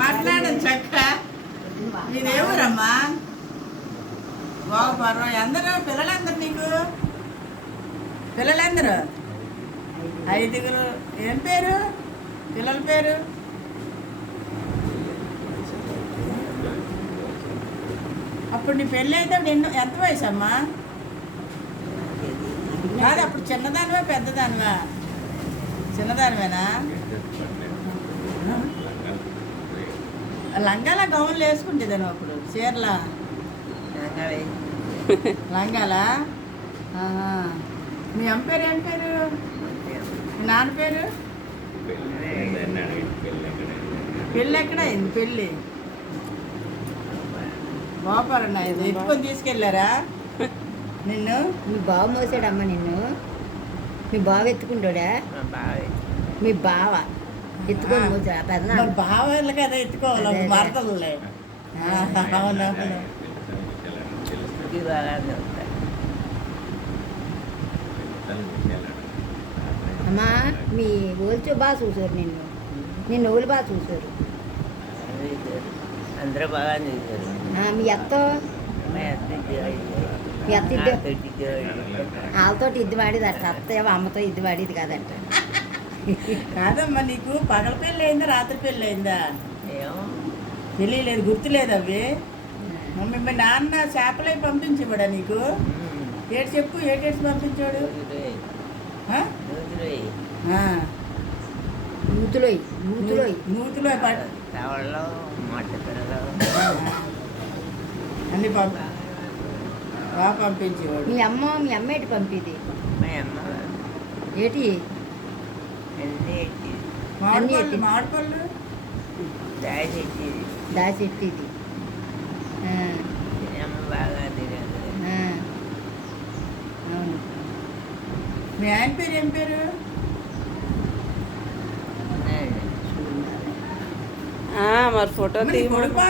మాట్లాడండి చక్క. మీదేవురమ్మా? గోపర్వం. అందరూ పిల్లలందరూ నీకు పిల్లలందరూ 5గురు. ఏం పేరు పిల్లల పేరు? అప్పుడు నీ పెళ్ళి అయితే ఎంత వయసు అమ్మా? కాదు, అప్పుడు చిన్నదానివా పెద్దదానివా? చిన్నదానివేనా? లంగాల గౌన్లు వేసుకుంటేదాను అప్పుడు చీరల లంగాలా? మీ అమ్మ పేరు ఏం పేరు? మీ నాన్న పేరు? పెళ్ళి ఎక్కడ అయింది? పెళ్ళి గోపాలన్న ఇది ఎత్తుకొని తీసుకెళ్ళారా నిన్ను? మీ బావ మోసాడమ్మా నిన్ను? మీ బావ ఎత్తుకుంటాడా? మీ బావ ఎత్తుకొని మోసాడు పెద్ద బావాళ్ళు కదా ఎత్తుకోవాలి మరతలే. అవునవును. అమ్మా మీ ఊరితో బాగా చూసారు నిన్ను ఊళ్ళు బాగా చూసారు. అందరూ బాగా చూసారు. మీ అత్త వాళ్ళతో ఇద్ది వాడేది అట్ట. అత్త అమ్మతో ఇద్ది వాడేది కాదంట. కాదమ్మా, నీకు పగల పెళ్ళి అయిందా రాత్రి పెళ్ళి అయిందా? తెలియలేదు, గుర్తులేదు అవి. మీ నాన్న చేపలై పంపించేవాడా నీకు? ఏడు చెప్పు, ఏటేసి పంపించాడు? నూతులో అన్ని బాగా పంపించేవాడు. మీ అమ్మ ఏంటి పంపిది? ఏటి మామిడిపళ్ళు దాచెట్టిది. అవును. మీ ఆయన పేరు ఏం పేరు? మరి ఫోటో కొడుకు బాగా